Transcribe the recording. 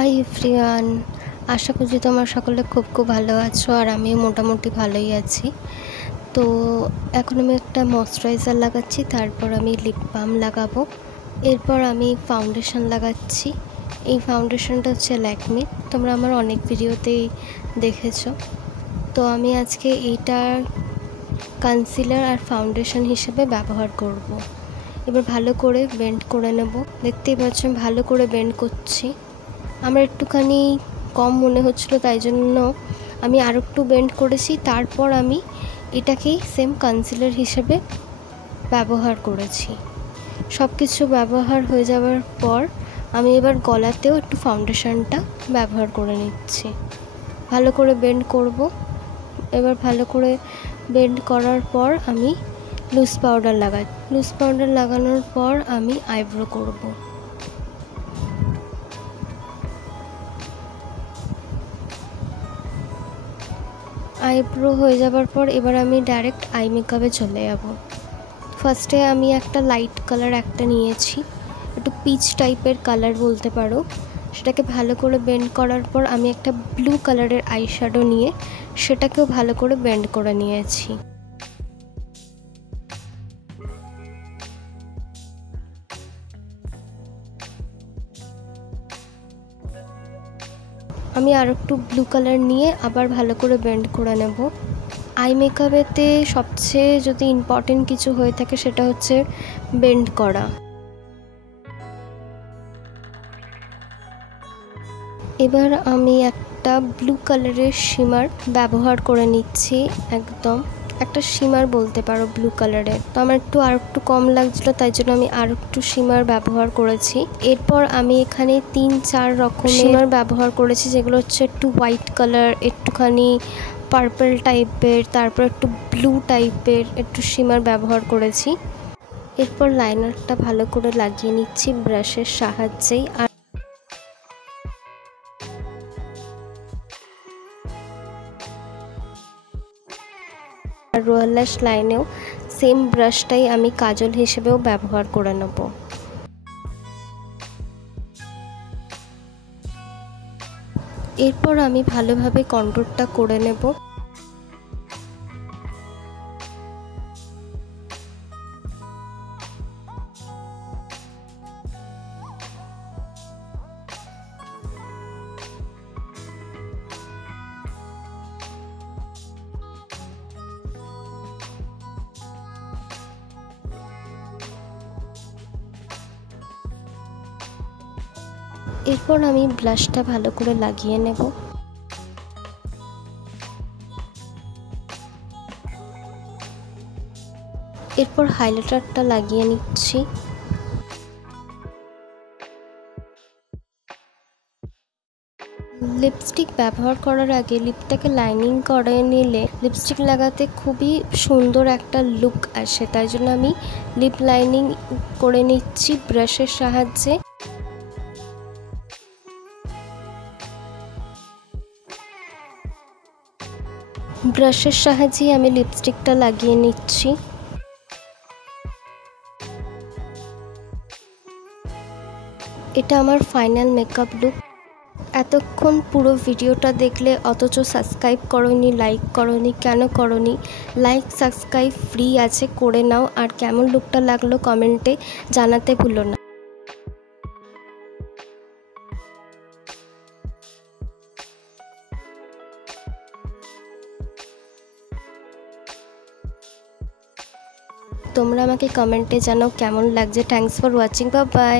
Hi everyone, আশা করছি তোমরা সকলে খুব খুব ভালো আছো আর আমিও মোটামুটি ভালোই আছি। তো এখন আমি একটা ময়শ্চারাইজার লাগাচ্ছি, তারপর আমি লিপ বাম লাগাবো, এরপর আমি ফাউন্ডেশন লাগাচ্ছি। এই ফাউন্ডেশনটা হচ্ছে ল্যাকমি, তোমরা আমার অনেক ভিডিওতেই দেখেছো। তো আমি আজকে এইটার কনসিলার আর ফাউন্ডেশন হিসেবে ব্যবহার করব। এবার ভালো করে বেন্ড করে নেব। দেখতেই পাচ্ছ আমি ভালো করে বেন্ড করছি। আমার একটুখানি কম মনে হচ্ছিলো, তাই জন্য আমি আরও একটু বেন্ড করেছি। তারপর আমি এটাকেই সেম কনসিলার হিসেবে ব্যবহার করেছি। সব কিছু ব্যবহার হয়ে যাওয়ার পর আমি এবার গলাতেও একটু ফাউন্ডেশনটা ব্যবহার করে নিচ্ছি। ভালো করে বেন্ড করব। এবার ভালো করে বেন্ড করার পর আমি লুজ পাউডার লুজ পাউডার লাগানোর পর আমি আইব্রো করব। আইব্রো হয়ে যাবার পর এবার আমি ডাইরেক্ট আই মেকআপে চলে যাব। ফার্স্টে আমি একটা লাইট কালার নিয়েছি, একটু পিচ টাইপের কালার বলতে পারো। সেটাকে ভালো করে বেন্ড করার পর আমি একটা ব্লু কালারের আই শ্যাডো নিয়ে সেটাকেও ভালো করে বেন্ড করে নিয়েছি। আমি আর একটু ব্লু কালার নিয়ে আবার ভালো করে বেন্ড করে নেব। আই মেকআপেতে সবচেয়ে যদি ইম্পর্টেন্ট কিছু হয়ে থাকে সেটা হচ্ছে বেন্ড করা। এবার আমি একটা ব্লু কালারের শিমার ব্যবহার করে নিচ্ছি, একদম একটা শিমার বলতে পারো ব্লু কালারের। তো আমার আর একটু কম লাগছিলো, তাই জন্য আমি আর একটু শিমার ব্যবহার করেছি। এরপর আমি এখানে 3-4 রকম শিমার ব্যবহার করেছি, যেগুলো হচ্ছে একটু হোয়াইট কালার, একটুখানি পার্পল টাইপের, তারপর একটু ব্লু টাইপের একটু শিমার ব্যবহার করেছি। এরপর লাইনারটা ভালো করে লাগিয়ে নিচ্ছি ব্রাশের সাহায্যেই। আর রয়্যাল ল্যাশ লাইনেও সেম ব্রাশটাই আমি কাজল হিসেবেও ব্যবহার করে নেব। এরপর আমি ভালোভাবে কন্ট্যুরটা করে নেব। এরপর আমি ব্লাশটা ভালো করে লাগিয়ে নেব। এরপর হাইলাইটারটা লাগিয়ে নিচ্ছি। লিপস্টিক ব্যবহার করার আগে লিপটাকে লাইনিং করে নিলে লিপস্টিক লাগাতে খুবই সুন্দর একটা লুক আসে, তাই জন্য আমি লিপ লাইনিং করে নিচ্ছি ব্রাশের সাহায্যে। ব্রাশের সাহায্যে আমি লিপস্টিকটা লাগিয়ে নিচ্ছি। এটা আমার ফাইনাল মেকআপ লুক। এতক্ষণ পুরো ভিডিওটা দেখলে অথচ সাবস্ক্রাইব করোনি, লাইক করোনি, কেন করোনি? লাইক সাবস্ক্রাইব ফ্রি আছে, করে নাও। আর কেমন লুকটা লাগলো কমেন্টে জানাতে ভুলো না। তোমরা আমাকে কমেন্টে জানাও কেমন লাগছে। Thanks for watching, bye bye.